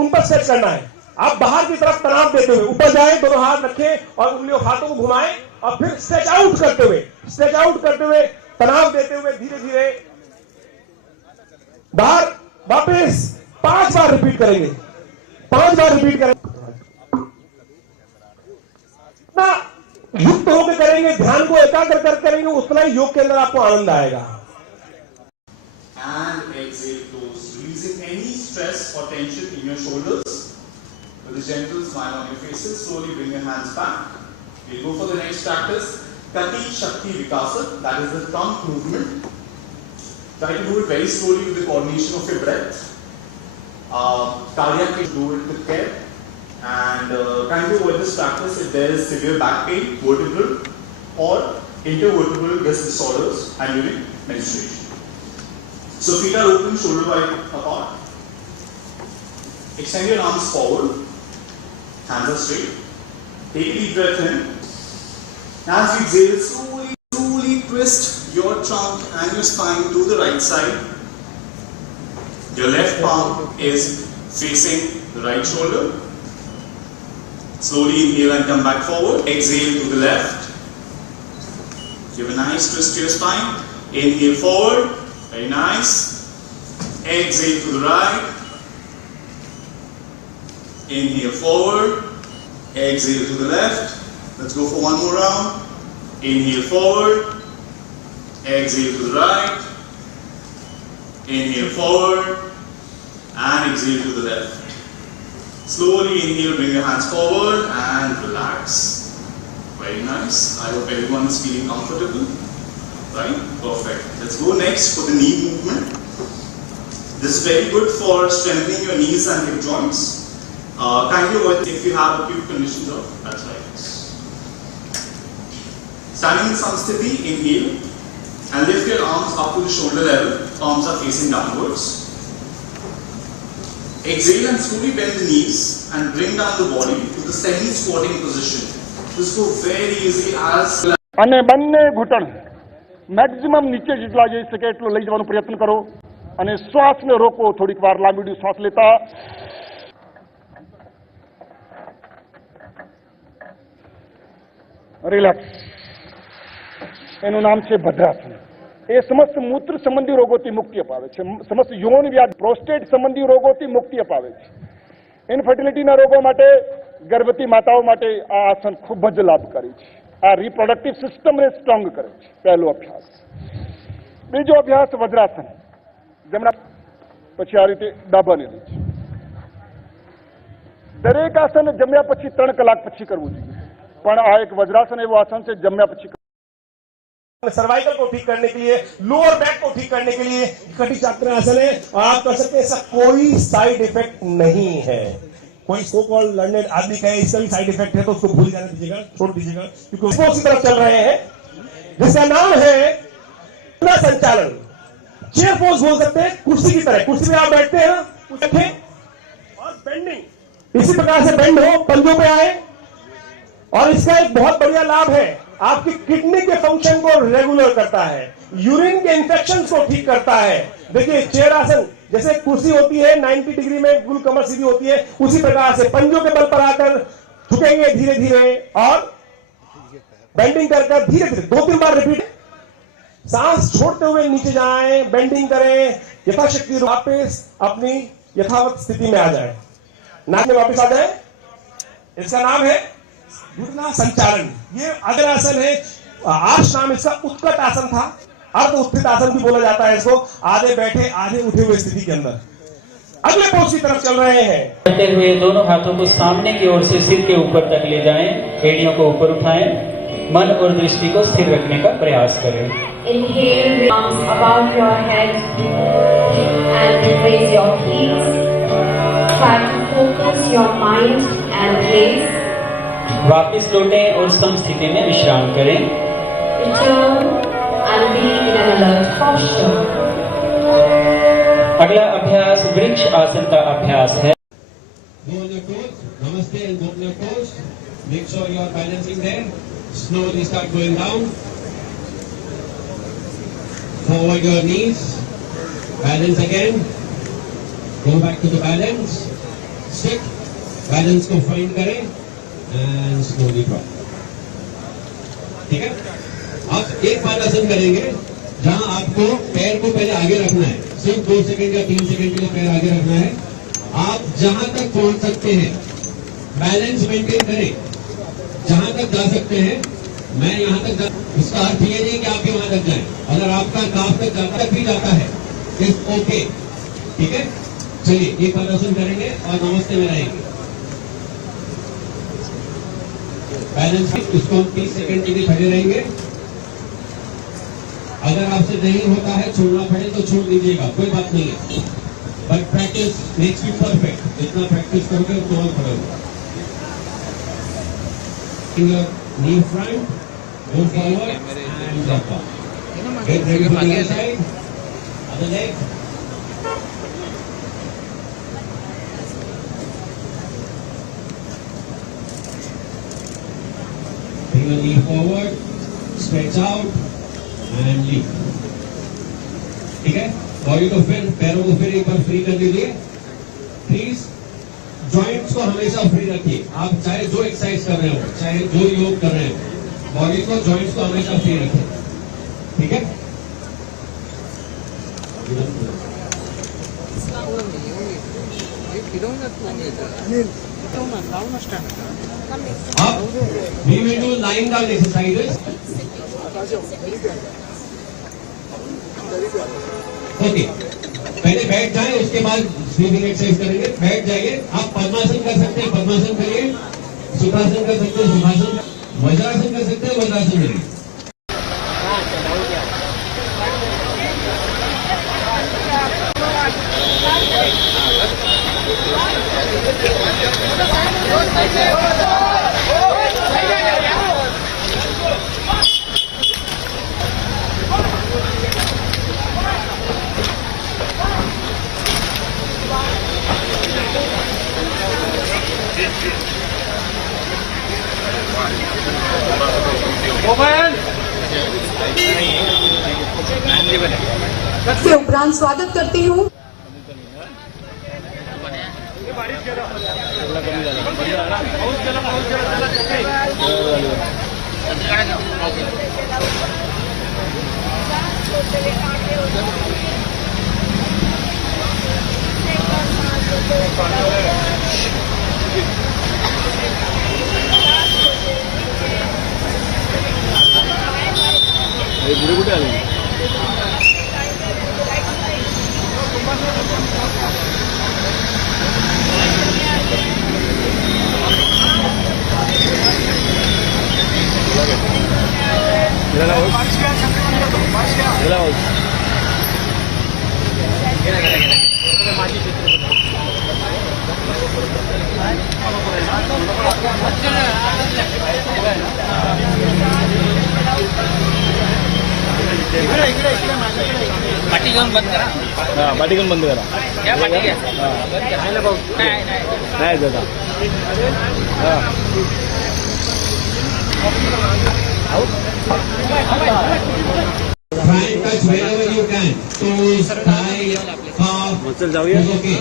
उन पर स्ट्रेच करना है। आप बाहर की तरफ तनाव देते हुए ऊपर जाए, दोनों हाथ रखें और उंगलियों हाथों को घुमाएं और फिर स्ट्रेच आउट करते हुए तनाव देते हुए धीरे धीरे बाहर वापस 5 बार रिपीट करेंगे। 5 बार रिपीट करेंगे। ना युक्त होकर करेंगे, ध्यान को एकाग्र कर करेंगे, उतना ही योग के अंदर आपको आनंद आएगा। And exhale, close, releasing any stress or tension in your shoulders. With a gentle smile on your faces, slowly bring your hands back. We'll go for the next practice, Kati Shakti Vikasa. That is the trunk movement. Try to do it very slowly with the coordination of your breath. Cardiac, do it with care. And kindly avoid this practice if there is severe back pain, vertebral or intervertebral disc disorders and during menstruation. So feet are open, shoulder wide apart. Extend your arms forward. Hands are straight. Take a deep breath in. As you exhale, slowly twist your trunk and your spine to the right side. Your left palm is facing the right shoulder. Slowly inhale and come back forward. Exhale to the left. Give a nice twist to your spine. Inhale forward. Very nice. Exhale to the right. Inhale forward. Exhale to the left. Let's go for one more round. Inhale forward. Exhale to the right. Inhale forward. And exhale to the left. Slowly inhale, bring your hands forward and relax. Very nice. I hope everyone is feeling comfortable. Right? Perfect. Let's go next for the knee movement. This is very good for strengthening your knees and hip joints. Kindly avoid if you have acute conditions of arthritis. Standing in Samsthiti, inhale and lift your arms up to the shoulder level. Palms are facing downwards. Exhale and slowly bend the knees and bring down the body to the semi-squatting position. This go very easy as. અને બંને ઘૂંટણ maximum નીચે જેટલા જઈ શકે એટલો લઈ જવાનો પ્રયત્ન કરો અને શ્વાસને રોકો થોડીક વાર લાંબી શ્વાસ લેતા રિલેક્સ એનું નામ છે ભદ્રાસન એ સમસ્ત મૂત્ર સંબંધી રોગોથી મુક્તિ અપાવે છે સમસ્ત યૌન વ્યાધિ પ્રોસ્ટેટ સંબંધી રોગોથી મુક્તિ અપાવે છે ઇન્ફર્ટિલિટીના રોગો માટે ગર્ભવતી માતાઓ માટે આ આસન ખૂબ જ લાભકારી છે આ રિપ્રોડક્ટિવ સિસ્ટમને સ્ટ્રોંગ કરે છે પહેલો અભ્યાસ બીજો અભ્યાસ વજ્રાસન જમણા પછી આ રીતે ડાબાને લે છે દરેક આસન જમ્યા પછી 3 કલાક પછી કરવું જોઈએ પણ આ એક વજ્રાસન એવું આસન છે જમ્યા પછી सर्वाइकल को ठीक करने के लिए, लोअर बैक को ठीक करने के लिए कटी चक्र आसन है और आप कर सकते हैं। ऐसा कोई साइड इफेक्ट नहीं है। कोई सो कॉल्ड लर्नेड आदमी कहे इसका भी साइड इफेक्ट है तो उसको भूल जाने दीजिएगा, छोड़ दीजिएगा, क्योंकि उसको उसी तरफ चल रहे हैं जिसका नाम है संचालन। चेयर पोज बोल सकते हैं, कुर्सी की तरह। कुर्सी पे आप बैठते हैं ना, उठे और बेंडिंग इसी प्रकार से बेंड हो, पंजों पे आए। और इसका एक बहुत बढ़िया लाभ है, आपकी किडनी के फंक्शन को रेगुलर करता है, यूरिन के इंफेक्शन को ठीक करता है। देखिए चेयर आसन जैसे कुर्सी होती है 90 डिग्री में बिल्कुल कमर सीधी होती है, उसी प्रकार से पंजों के बल पर आकर झुकेंगे धीरे धीरे और बेंडिंग कर धीरे धीरे 2-3 बार रिपीट। सांस छोड़ते हुए नीचे जाएं, बेंडिंग करें, यथाशक्ति वापस अपनी यथावत स्थिति में आ जाए, नाक में वापस आ जाए। इसका नाम है घुटना संचालन। ये अगला आसन है, आर्ष नाम इसका उत्कट आसन था, अर्ध उत्थित आसन भी बोला जाता है इसको, आधे बैठे आधे उठे हुए स्थिति के अंदर। अगले पोज की तरफ चल रहे हैं। करते हुए दोनों हाथों को सामने की ओर से सिर के ऊपर तक ले जाएं, एड़ियों को ऊपर उठाएं, मन और दृष्टि को स्थिर रखने का प्रयास करें। Inhale with arms above your head and raise your heels. Try to focus your mind and gaze. वापस लौटें और समस्थिति में विश्राम करें। Return and be in an alert posture. अगला अभ्यास वृक्ष आसन का अभ्यास है। Go on your toes, namaste and go on your toes. Make sure you are balancing there. Slowly start going down. Forward your knees. Balance again. Go back to the balance. Stick, balance को find करें and slowly drop. ठीक है, अब एक पादासन करेंगे जहां आपको पैर को पहले आगे रखना है, सिर्फ 2 सेकंड या 3 सेकंड के लिए पैर आगे रखना है। आप जहां तक पहुंच सकते हैं बैलेंस मेंटेन करें, जहां तक जा सकते हैं। मैं यहां तक इसका अर्थ ये नहीं कि आपके वहां तक जाए, अगर आपका काफ तक तक भी जाता है इट्स ओके। ठीक है, चलिए एक प्रदर्शन करेंगे और नमस्ते में रहेंगे। बैलेंस इसको हम 30 सेकंड के लिए खड़े रहेंगे। अगर आपसे नहीं होता है, छोड़ना पड़े तो छोड़ दीजिएगा, कोई बात नहीं है, but practice makes you perfect. जितना प्रैक्टिस करोगे उतना और पड़ोगे। Knee front, go forward and drop off. Get ready for the other side. Other leg. Bring your knee forward, stretch out and leave. ठीक है, बॉडी को फिर पैरों को फिर एक बार फ्री कर दीजिए। प्लीज जॉइंट्स को हमेशा फ्री रखिए। आप चाहे जो एक्सरसाइज कर रहे हो, चाहे जो योग कर रहे हो, बॉडी को जॉइंट्स को हमेशा फ्री रखें। ठीक है, अब we will do lying down exercises. Okay, पहले बैठ जाएं, उसके बाद स्लीपिंग एक्सरसाइज करेंगे। बैठ जाइए। आप पद्मासन कर सकते हैं, पद्मासन करिए। सुखासन कर सकते हैं, सुखासन। वज्रासन कर सकते हैं, वज्रासन करिए। से उपरांत स्वागत करती हूँ। पाटी घेऊन बंद करा. नाही दादा. Try and touch wherever you can. Toes, thigh, calf. चल जाऊया. It's okay.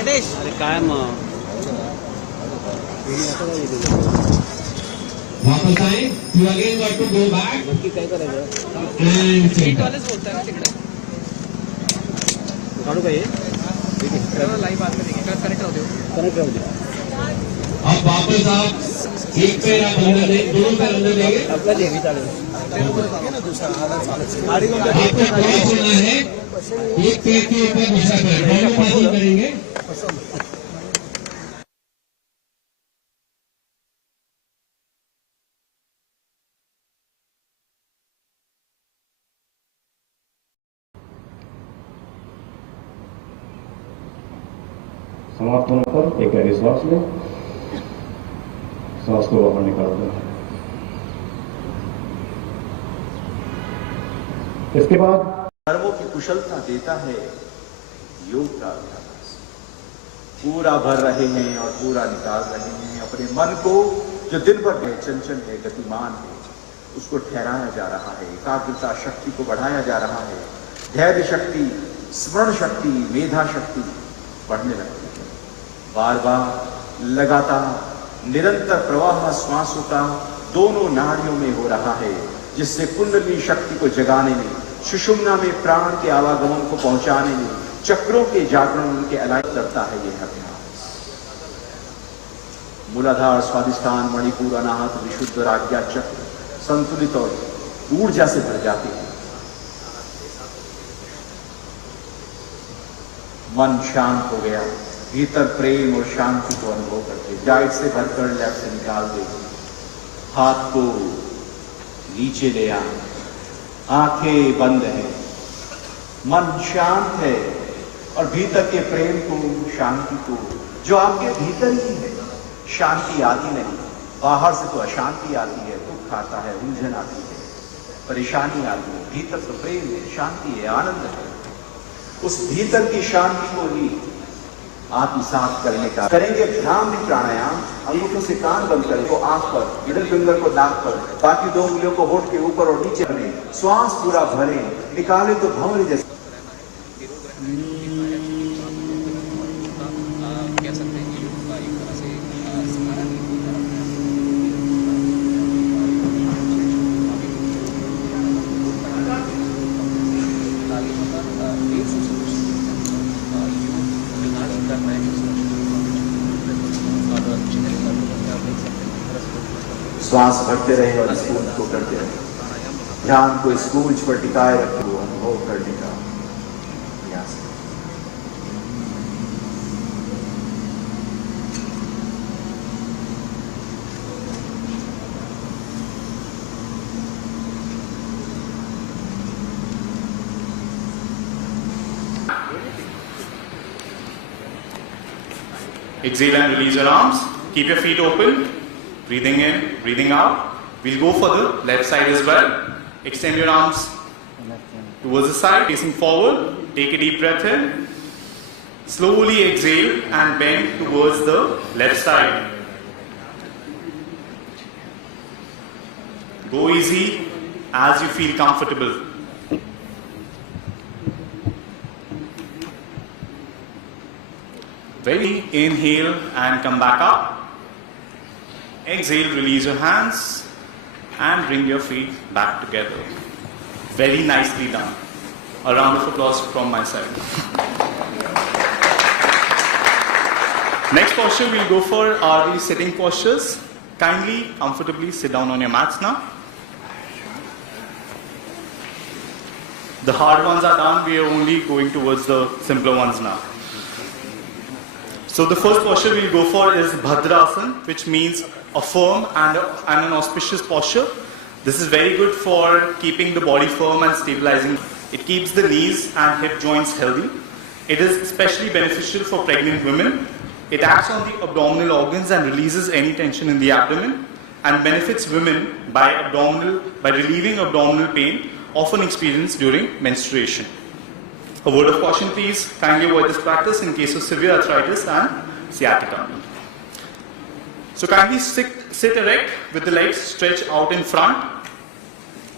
अरे काय मग वापस आए. You again got to go back and sit up. काढू का हे कनेक्ट राहू दे. अब वापस आप एक पैर आप अंदर ले, दोनों पैर अंदर लेंगे. आपला देवी चालेल. आपको क्रॉस होना है. एक पैर के ऊपर दूसरा पैर, दोनों पासिंग करेंगे. समाप्त होने पर एक गहरी सांस लें. सांस को बाहर निकाल दें. इसके बाद कर्मों की कुशलता देता है योग का अभ्यास. पूरा भर रहे हैं और पूरा निकाल रहे हैं. अपने मन को जो दिन भर है, चंचल है, गतिमान है, उसको ठहराया जा रहा है. एकाग्रता शक्ति को बढ़ाया जा रहा है. धैर्य शक्ति, स्मरण शक्ति, मेधा शक्ति बढ़ने लगती है. बार बार लगातार निरंतर प्रवाह श्वासों का दोनों नाड़ियों में हो रहा है, जिससे कुंडली शक्ति को जगाने में, सुषुम्ना में प्राण के आवागमन को पहुंचाने में, चक्रों के जागरण उनके अलाइन करता है यह अभ्यास। मूलाधार, स्वादिष्ठान, मणिपुर, अनाहत, विशुद्ध राज्ञा चक्र संतुलित और ऊर्जा से भर जाते हैं। मन शांत हो गया, भीतर प्रेम और शांति को अनुभव करते, राइट से भरकर लेफ्ट से निकाल दे, हाथ को नीचे ले आ, आंखें बंद है, मन शांत है और भीतर के प्रेम को, शांति को, जो आपके भीतर ही है, शांति आती नहीं, बाहर से तो अशांति आती है, दुख आता है, उलझन आती है, परेशानी आती है, भीतर तो प्रेम है, शांति है, आनंद है। उस भीतर की शांति को ही आत्मसात करने का करेंगे। भ्रामरी प्राणायाम, अंगूठों से कान बंद करें तो आंख पर, मिडिल फिंगर को नाक पर, बाकी दो उंगलियों को होठ के ऊपर और नीचे भरें, श्वास पूरा भरें, निकालें तो भंवरी जैसे। श्वास भरते रहे और स्कूल को करते रहे, ध्यान को स्कूल पर टिकाए रखो, अनुभव करने का प्रयास करो। Exhale and release your arms. Keep your feet open. Breathing in, breathing out. We'll go for the left side as well. Extend your arms towards the side, facing forward. Take a deep breath in. Slowly exhale and bend towards the left side. Go easy as you feel comfortable. Very inhale and come back up. Exhale, release your hands and bring your feet back together. Very nicely done. A round of applause from my side. Next posture we'll go for are the sitting postures. Kindly, comfortably sit down on your mats now. The hard ones are done. We are only going towards the simpler ones now. So the first posture we'll go for is Bhadrasana, which means a firm and an auspicious posture. This is very good for keeping the body firm and stabilizing. It keeps the knees and hip joints healthy. It is especially beneficial for pregnant women. It acts on the abdominal organs and releases any tension in the abdomen, and benefits women by relieving abdominal pain often experienced during menstruation. A word of caution, please kindly avoid this practice in case of severe arthritis and sciatica. So kindly sit erect with the legs stretched out in front.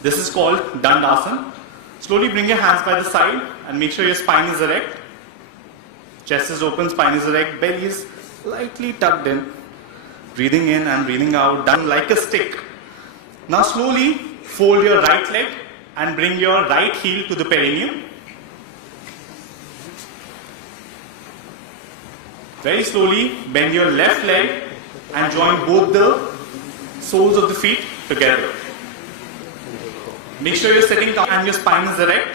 This is called Dandasana. Slowly bring your hands by the side and make sure your spine is erect. Chest is open, spine is erect, belly is slightly tucked in. Breathing in and breathing out, done like a stick. Now slowly fold your right leg and bring your right heel to the perineum. Very slowly bend your left leg and join both the soles of the feet together. Make sure you're sitting down and your spine is erect.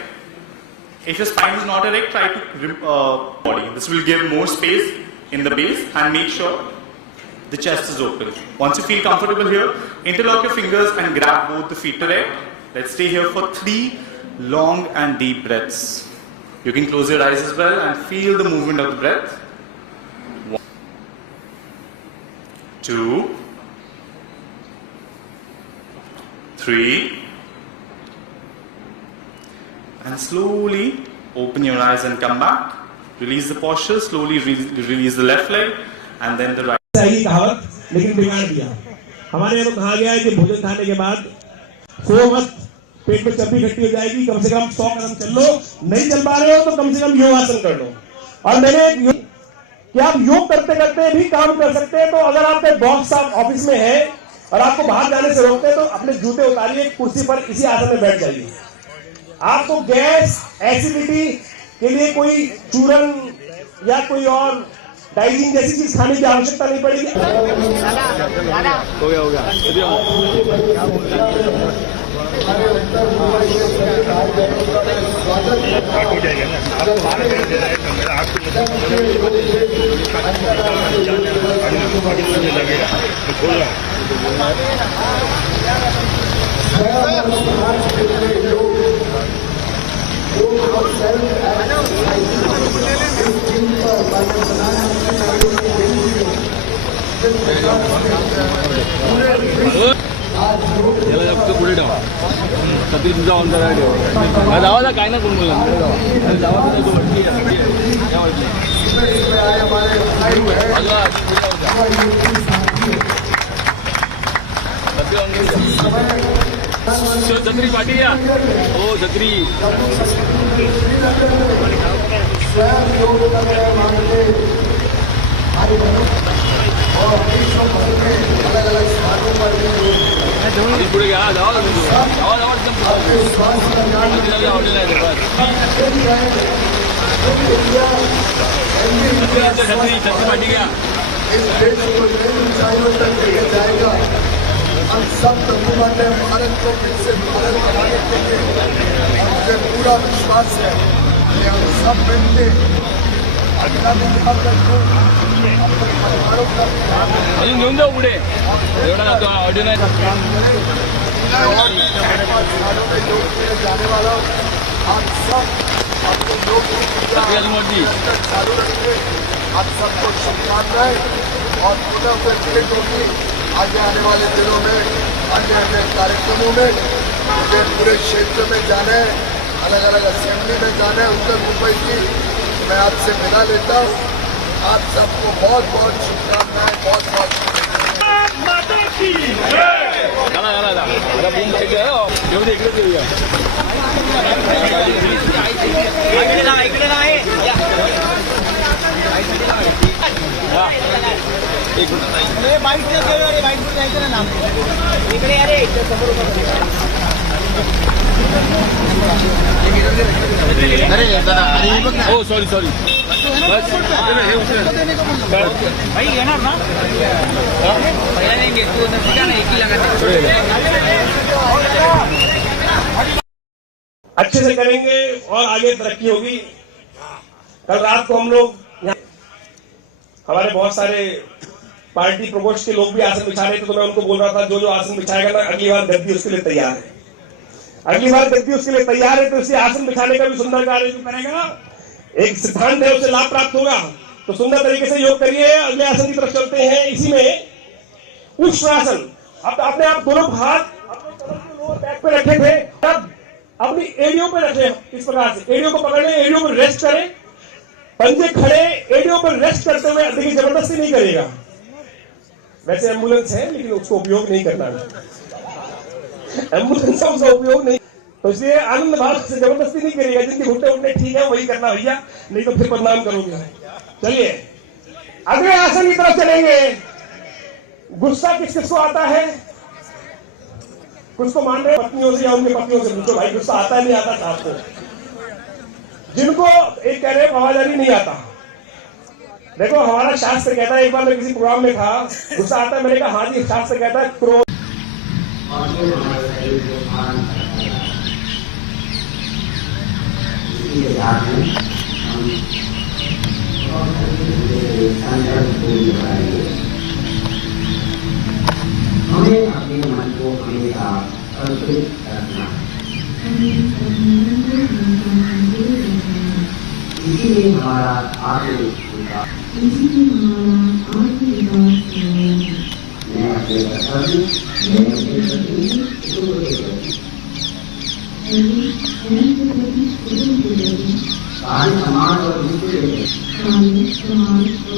If your spine is not erect, try to body. This will give more space in the base and make sure the chest is open. Once you feel comfortable here, interlock your fingers and grab both the feet erect. Let's stay here for 3 long and deep breaths. You can close your eyes as well and feel the movement of the breath. 1, 2, 3, and slowly open your eyes and come back. Release the posture, slowly release the left leg and then the right. सही कहावत लेकिन बिगाड़ दिया। हमारे यहाँ कहा गया है कि भोजन खाने के बाद सो मत, पेट में चर्बी इकट्ठी हो जाएगी, कम से कम 100 कदम चल लो, नहीं चल पा रहे हो तो कम से कम योगासन कर लो। और मैंने कि आप योग करते करते भी काम कर सकते हैं। तो अगर आपके बॉस साहब ऑफिस में है और आपको बाहर जाने से रोकते हैं तो अपने जूते उतारिए, कुर्सी पर इसी आसन में बैठ जाइए। आपको गैस, एसिडिटी के लिए कोई चूरन या कोई और डाइजिंग जैसी चीज खाने की आवश्यकता नहीं पड़ेगी। हो गया याला जास्त पुढे ठेवा. सती तुझा ऑन करायला ठेवा. जावा काय ना कोण बोलला जावा तो वरती छत्री पाटी या हो छत्री पुढे घ्या जावा छत्री पाठी घ्या. हम सब प्रभुमान ने भारत को फिर से भारत बनाने के लिए मुझे पूरा विश्वास है कि हम सब मिलके अपना भी ध्यान रखें, अपने परिवारों का भी ध्यान रखें. अजून घेऊन जाऊ पुढे एवढा ऑडियो नाही. और 4-5 सालों में योग किए जाने वाला आप सब अपने योग की चालू रखें. आप सबको शुभकामनाएं और पुनः फिर होगी आगे आने वाले दिनों में अन्य अन्य कार्यक्रमों में. मुझे पूरे क्षेत्र में जाना है, अलग अलग असेंबली में जाना है उत्तर मुंबई की. मैं आपसे विदा लेता हूँ. आप सबको बहुत बहुत शुभकामनाएं. बहुत बहुत हो सॉरी भाई येणार ना पहिला नाही घेतो एक ही लगा. अच्छे से करेंगे और आगे तरक्की होगी. कल रात को हम लोग हमारे बहुत सारे पार्टी प्रकोष्ठ के लोग भी आसन बिछा रहे थे, तो मैं उनको बोल रहा था जो जो आसन बिछाएगा ना अगली बार गद्दी उसके लिए तैयार है. अगली बार गद्दी उसके लिए तैयार है तो इसे आसन बिछाने का भी सुंदर कार्य जो करेगा, एक सिद्धांत है, उसे लाभ प्राप्त होगा. तो सुंदर तरीके से योग करिए. अगले आसन की तरफ चलते हैं. इसी में उष्ट्रासन. अब आपने आप दोनों हाथ अपने लोअर बैक पे रखे थे, तब अपनी एड़ियों पे रखे. इस प्रकार से एड़ियों को पकड़े, एड़ियों पर रेस्ट करें, पंजे खड़े, एड़ियों पर रेस्ट करते हुए. देखिए जबरदस्ती नहीं करेगा. वैसे एम्बुलेंस है लेकिन उसको उपयोग नहीं करना है. एम्बुलेंस का उसका उपयोग नहीं, तो इसलिए आनंद भाव से जबरदस्ती नहीं करेगा. जिनके घुटने उठने ठीक है वही करना भैया, नहीं तो फिर बदनाम करोगे. चलिए अगले आसन की तरफ चलेंगे. गुस्सा किस किस को आता है? कुछ को मान रहे पत्नियों से या उनके पतियों से पूछो भाई गुस्सा आता है नहीं आता था आपको? जिनको एक कह रहे हवाजारी नहीं आता. देखो हमारा शास्त्र कहता है, एक बार मैं किसी प्रोग्राम में था, गुस्सा आता है, मैंने कहा हाँ जी शास्त्र कहता है क्रोध. हमें अपने मन को हमेशा संतुलित रखना. इसीलिए हमारा आत्मविश्वास मैं अपने कर्तव्य मैं अपने प्रति समाज और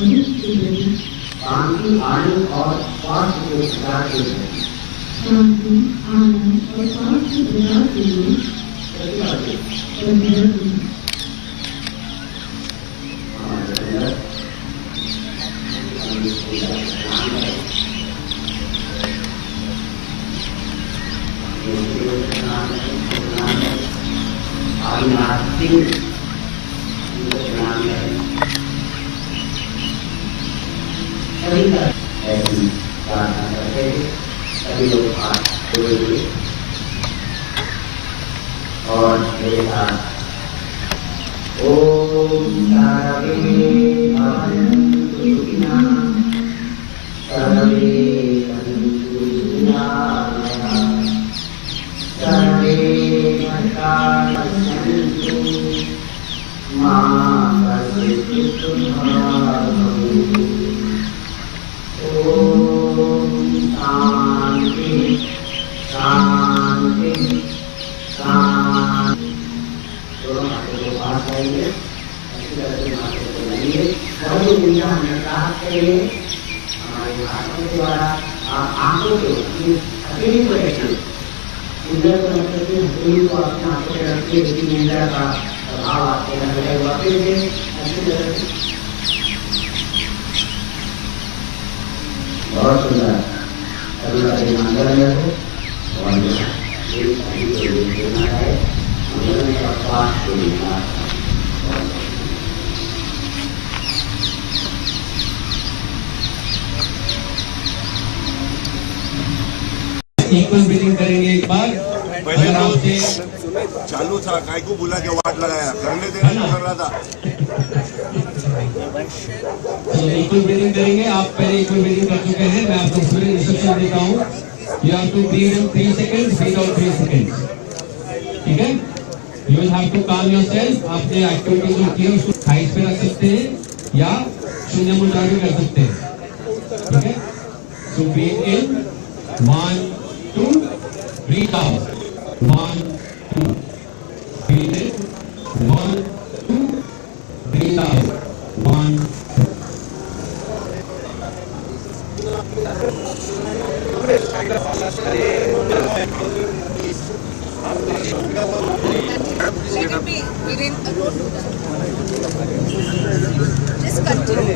शांति आनंद और स्वास्थ्य को सुधार के लिए शांति आनंद और स्वास्थ्य सुधार के लिए ऐसी प्रार्थना करते हैं सभी लोग हाथ जोड़ेंगे और मेरे साथ ओम सर्वे भवन्तु सुखिनः सर्वे सन्तु निरामयाः सर्वे भद्राणि पश्यन्तु मा कश्चित् दुःखभाग् भवेत्। ओम शांति शांति शांति। दोनों हाथों को पास करेंगे, अच्छी तरह से हाथों को लगाइए। वही दुनिया हमें प्राप्त करेंगे हमारे हाथों के द्वारा। आप आंखों को अपनी हथेली को रखिए, उधर को रखते हथेली को अपने हाथों में रखिए, लेकिन इंद्र का प्रभाव आपके अंदर है। वापस से अच्छी तरह से बहुत सुंदर अभी मंदिर में हो और ये सभी को देखना है मंदिर में पास को देखना है। इक्वल ब्रीदिंग करेंगे एक बार। पहले आपसे चालू था, काय को बुला के वाट लगाया, करने देना कर रहा था। इक्वल ब्रीदिंग करेंगे। आप पहले इक्वल ब्रीदिंग कर चुके हैं, मैं आपको पूरे इंस्ट्रक्शन देता हूँ। You have to breathe in 3 seconds, breathe out 3 seconds। ठीक है, you will have to calm yourself. आपने एक्टिविटी जो की है उसको थाइस पे रख सकते हैं या शून्य मुद्रा भी कर सकते हैं। ठीक है, सो breathe in 1 2, breathe out 1 2, breathe in 1 2, breathe out 1 2।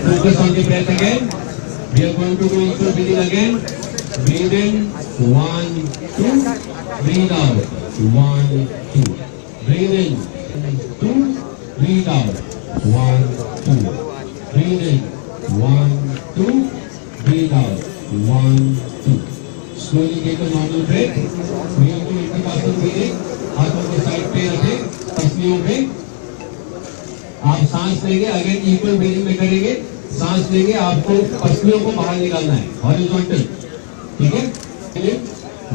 Focus on the breath again. We are going to do equal breathing again. Breathe in 1 2, breathe out 1 2, breathe in 2, breathe out 1 2, breathe in 1 2, breathe out 1 2। Slowly take a normal breath। We are going to 80% breathing। हाथों को side पे रखें, पसलियों पे आप सांस लेंगे। Again equal breathing में करेंगे। सांस लेंगे, आपको पसलियों को बाहर निकालना है, हॉरिजॉन्टल। ठीक है,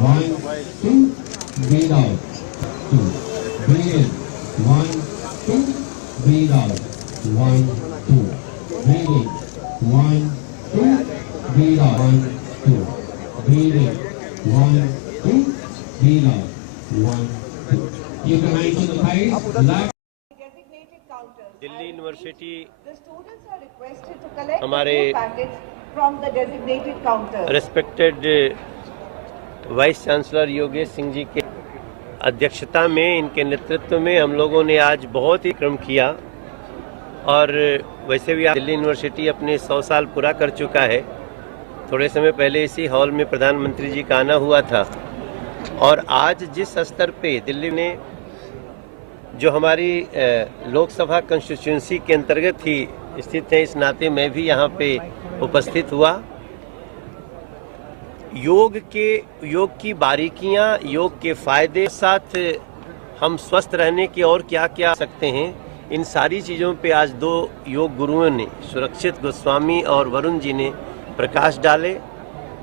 1 2, breathe out 2, breathe in 1 2, breathe out 1 2, breathe in 1 2, breathe out 1 2, breathe in 1 2, breathe out 1 2। Keep your hands on the thighs, relax। Delhi university The students are requested to collect हमारे the packets from the designated counter। Respected vice chancellor Yogesh Singh ji के अध्यक्षता में, इनके नेतृत्व में हम लोगों ने आज बहुत ही कार्यक्रम किया। और वैसे भी दिल्ली यूनिवर्सिटी अपने 100 साल पूरा कर चुका है। थोड़े समय पहले इसी हॉल में प्रधानमंत्री जी का आना हुआ था। और आज जिस स्तर पे दिल्ली ने जो हमारी लोकसभा कंस्टिट्यूंसी के अंतर्गत ही स्थित है, इस नाते मैं भी यहाँ पे उपस्थित हुआ। योग की बारीकियां, योग के फायदे, साथ हम स्वस्थ रहने की और क्या क्या सकते हैं, इन सारी चीज़ों पे आज 2 योग गुरुओं ने, सुरक्षित गोस्वामी और वरुण जी ने प्रकाश डाले।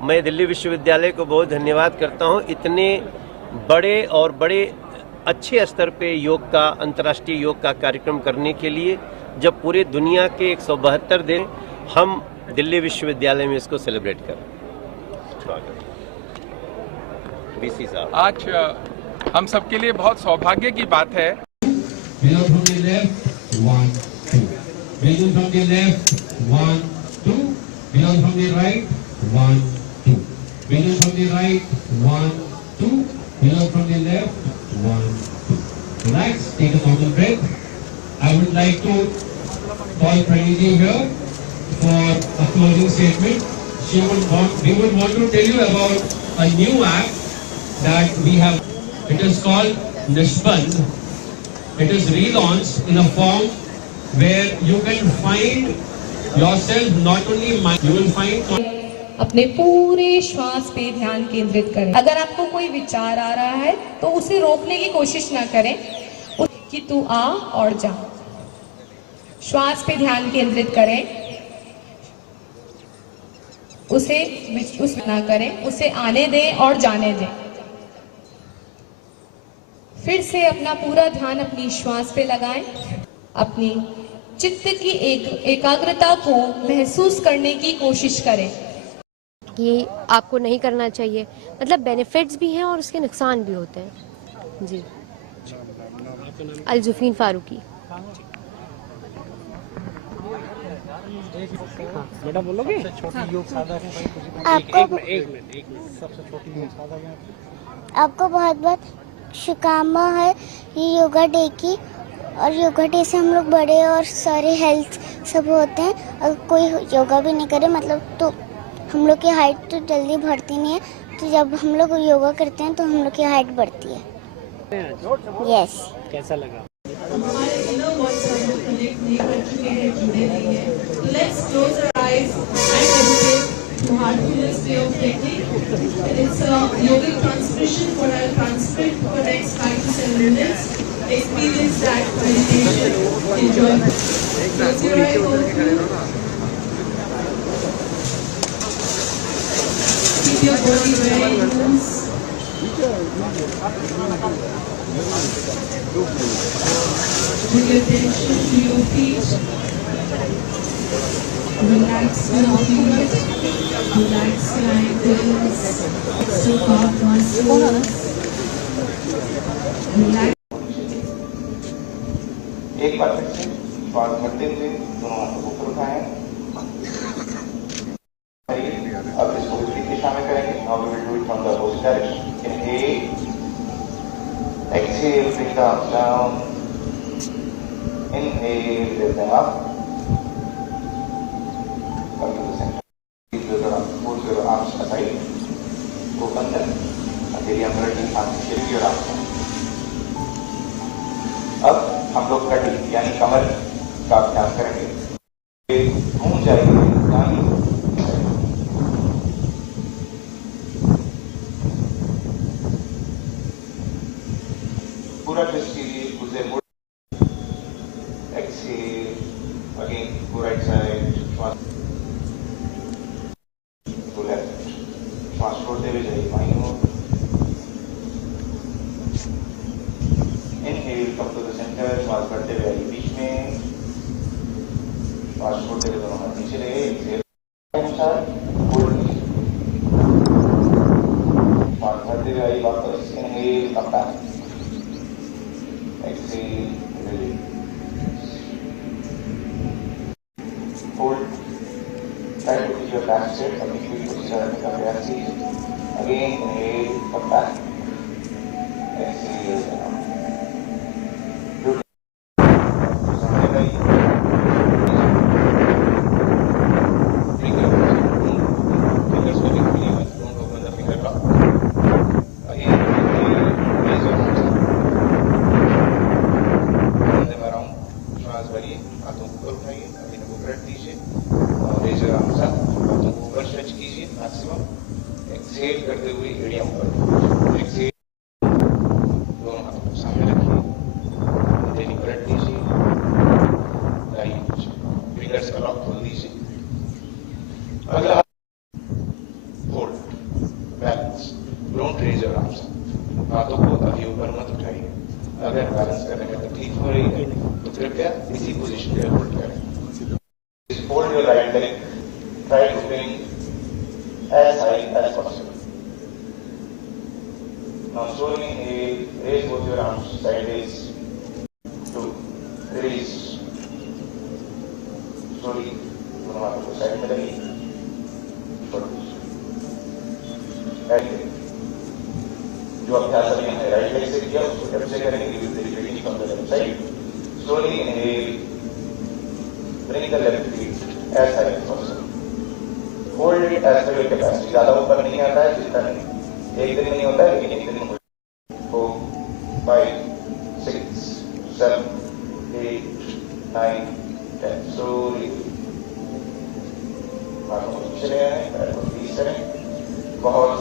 मैं दिल्ली विश्वविद्यालय को बहुत धन्यवाद करता हूं, इतने बड़े और बड़े अच्छे स्तर पे योग का, अंतर्राष्ट्रीय योग का कार्यक्रम करने के लिए, जब पूरे दुनिया के 172 दिन हम दिल्ली विश्वविद्यालय में इसको सेलिब्रेट करें। बीसी साहब, आज हम सबके लिए बहुत सौभाग्य की बात है। Relax, take a normal breath. I would like to call Pranidhi here for a closing statement. We would want to tell you about a new app that we have. It is called Nishband. It is relaunched in a form where you can find yourself not only mind, you will find. अपने पूरे श्वास पे ध्यान केंद्रित करें। अगर आपको कोई विचार आ रहा है तो उसे रोकने की कोशिश ना करें कि तू आ और जा। श्वास पे ध्यान केंद्रित करें, उसे ना करें, उसे आने दें और जाने दें। फिर से अपना पूरा ध्यान अपनी श्वास पे लगाएं। अपनी चित्त की एकाग्रता को महसूस करने की कोशिश करें। ये आपको नहीं करना चाहिए, मतलब बेनिफिट्स भी हैं और उसके नुकसान भी होते हैं। जी, अलजुफीन फारूकी। बेटा बोलोगे? छोटी योग साधक है आपको एक मिनट सबसे छोटी योग साधक है। आपको बहुत बहुत शुभकामना है ये योगा डे की। और योगा डे से हम लोग बड़े और सारे हेल्थ सब होते हैं। अगर कोई योगा भी नहीं करे मतलब तो हम लोग की हाइट तो जल्दी बढ़ती नहीं है, तो जब हम लोग योगा करते हैं तो हम लोग की हाइट बढ़ती है। यस। कैसा लगा? हमारे इनर वॉइस हम लोग कनेक्ट नहीं कर चुके हैं, जुड़े नहीं हैं। तो let's close our eyes and meditate to heartfulness way of technique. It's a yogic transmission for a transmit for next 5 to 7 minutes. Experience that meditation. Enjoy. Close your eyes also. Keep your body very loose. Bring your attention to your feet. Relax your feet. Relax your ankles. Soak out muscles. Relax. एक बार फिर से श्वास भरते हुए दोनों हाथों को ऊपर उठाएं। अब इसको विपरीत दिशा में करेंगे। Now we will do it from the opposite direction. Inhale, exhale, bring the arms down. Inhale, lift them up. Come to the center. Put your arms aside. Open them. Until you are ready, shift your arms. अब हम लोग कटी यानी कमर का अभ्यास करेंगे। घूम जाएंगे दाहिनी पूरा ट्विस्ट कीजिए, उसे मुड़। Exhale again go right side, श्वास गो लेफ्ट, श्वास छोड़ते हुए जाइए बाईं ओर। Inhale, come to the center, श्वास बढ़ते हुए आइए बीच में, श्वास छोड़ते हुए दोनों हाथ नीचे रहे। एक्सहेल अनुसार होल्ड कीजिए, श्वास बढ़ते हुए आइए वापस। Inhale, come back, exhale, release, hold. Try to keep your back straight, अपनी पीठ को सीधा रखने का प्रयास कीजिए। Again inhale, come back, exhale, exhale करते हुए एड़ियां ऊपर। एक्सहेल, दोनों हाथों को सामने रखिए, हथेली पलट दीजिए, दाहिनी फिंगर्स का लॉक खोल दीजिए। अगला hold, balance, don't raise your arms. हाथों को अभी ऊपर मत उठाइए। अगर बैलेंस करने में तकलीफ हो रही है तो कृपया इसी पोजीशन में होल्ड करें। Hold your right leg, try to bring as high as possible. Now slowly inhale, raise both your arms sideways. 2, release. Slowly, दोनों हाथों को साइड में रखिए। जो अभ्यास अभी हमने राइट लेग से किया उसको लेफ्ट से करेंगे। Repeating from the left side. Slowly inhale, bring the left feet as high as possible. Hold it as per your capacity. ज्यादा ऊपर नहीं आता है, जितना नहीं, एक दिन नहीं होता है, लेकिन एक दिन 4, 5, 6, 7, 8, 9, 10। slowly हाथों को पीछे ले आए, पैर को रिलीज करें, बहुत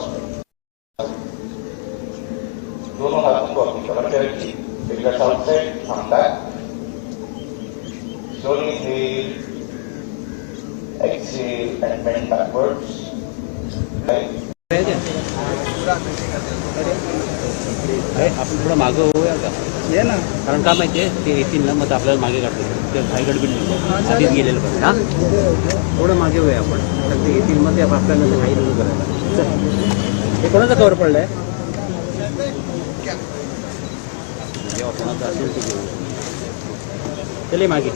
दोनों हाथों को अपनी कमर पे रखिए, fingers outside, thumb back, slowly inhale, exhale and bend backwards. आपण थोडं मागं होऊया का? ये ना, कारण का माहिती आहे ते येतील ना, मग आपल्याला मागे काढतील, ते काही गडबड नाही, आधीच गेलेलं बरं. हां, थोडं मागे होऊया आपण, तर ते येतील मग ते आपल्याला काही नको करायला. हे कोणाचं कवर पडलं आहे? जेव्हा कोणाचं असेल ते घेऊ. चले मागे,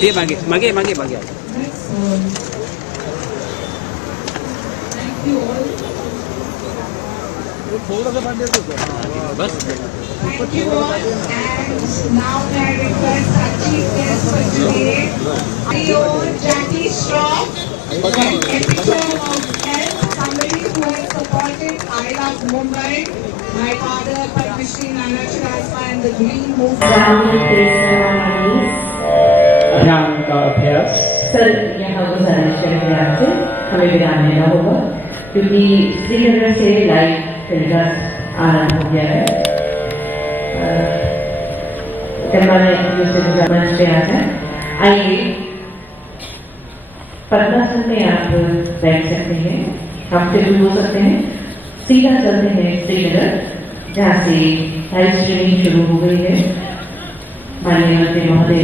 ते मागे मागे मागे मागे. बस. Thank you all, and now may I request our chief guest for today, CEO Jackie Shroff, an epitome of health, somebody who has supported I Love Mumbai, my father Padma Shri Nana Shrestha and the Green Movement. ध्यान का अभ्यास। Sir यहाँ गुजारिश करेंगे आपसे, हमें विराम लेना होगा क्योंकि श्रीनगर से लाइव टेलीकास्ट आरंभ हो गया है। मंच पे आता है, आइए पद्मासन में आप बैठ सकते हैं, हम से दूर हो सकते हैं, सीधा चलते हैं श्रीनगर जहाँ से लाइव स्ट्रीमिंग शुरू हो गई है। माननीय मंत्री महोदय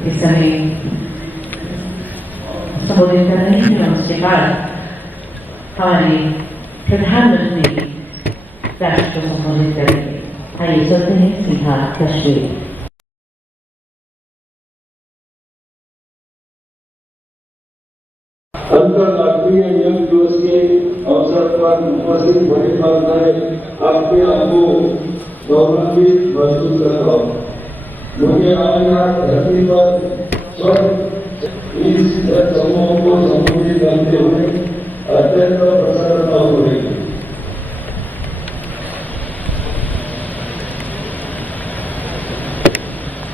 इस समय संबोधित कर रहे हैं और उसके बाद हमारे प्रधानमंत्री राष्ट्र को संबोधित करेंगे। आइए चलते हैं सीधा तस्वीर। अंतर्राष्ट्रीय योग दिवस के अवसर पर उपस्थित बड़ी मात्रा में आपके आपको गौरवान्वित महसूस करता हूँ। मुझे आज धरती पर इस समूह को संबोधित करते हुए अत्यंत प्रसन्नता हो रही है।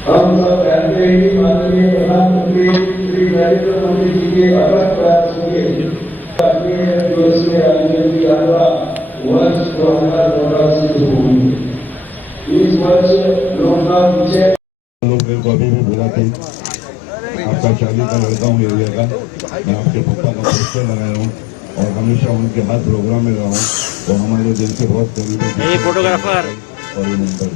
हम सब जानते हैं कि माननीय प्रधानमंत्री श्री नरेंद्र मोदी जी के अथक प्रयासों के राष्ट्रीय दिवस में आयोजन की यात्रा वर्ष 2014 से शुरू हुई। इस वर्ष लोकनाथ विजय लोग मेरे को अभी भी बुलाते, आपका शादी का लड़का हूँ एरिया का, मैं आपके पप्पा का पोस्टर लगाया हूँ और हमेशा उनके हाथ प्रोग्राम में रहा हूँ, तो हमारे दिल से बहुत करीब है। फोटोग्राफर और ये नंतर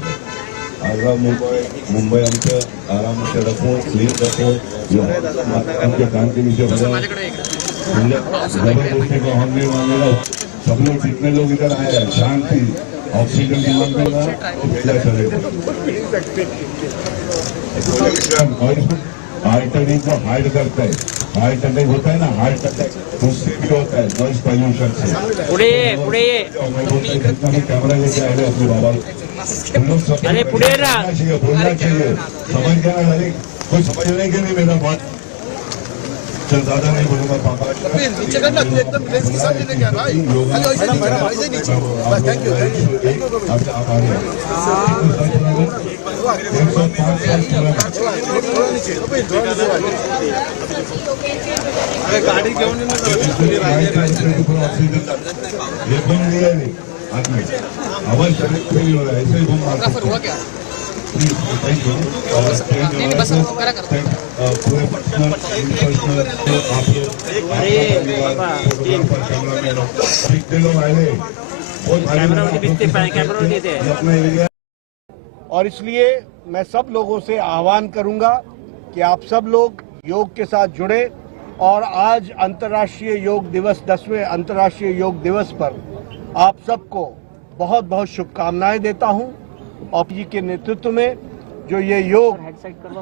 आगरा मुंबई आमचं आरामात रखो, क्लीन रखो, आमच्या कान के नीचे भरा जबरदस्ती को हम नहीं मांगेगा। सब लोग जितने लोग इधर आए हैं शांति, ऑक्सीजन की मांगेगा तो भेजा चलेगा। हार्ट अटैक को हाइड करता है, हार्ट अटैक होता है ना, हार्ट अटैक उससे भी होता है नॉइज पोल्यूशन से। जितना भी कैमरा लेके आए अपने बाबा अरे पुडेरा बोलना चाहिए, समझ गया ना? कोई समझने के नहीं मेरा बात। चल ज्यादा नहीं बोलूंगा पापा। नीचे करना एकदम बेस के सामने लेके आ भाई। हेलो ऐसे नीचे ऐसे नीचे बस। थैंक यू आप आ गए। अरे गाड़ी क्यों नहीं ये बम लिया नहीं आदमी, आवाज फेल हो रहा है, ऐसे ही बम मारता हुआ क्या? पूरे पर्सनल आप लोग और इसलिए मैं सब लोगों से आह्वान करूंगा कि आप सब लोग योग के साथ जुड़े और आज अंतर्राष्ट्रीय योग दिवस 10वें अंतर्राष्ट्रीय योग दिवस पर आप सबको बहुत बहुत शुभकामनाएं देता हूं और जी के नेतृत्व में जो ये योग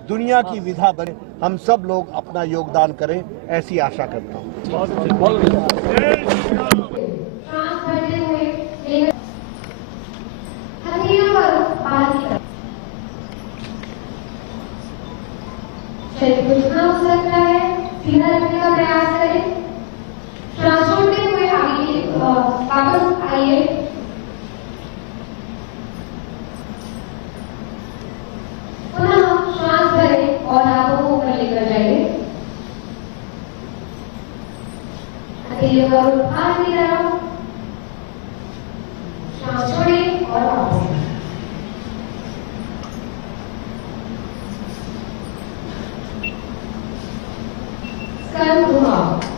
दुनिया की विधा बने, हम सब लोग अपना योगदान करें, ऐसी आशा करता हूं। शरीर को जितना हो सकता है सीधा और उठान की तरफ सांस छोड़ें और वापस स्कंद घुमाओ।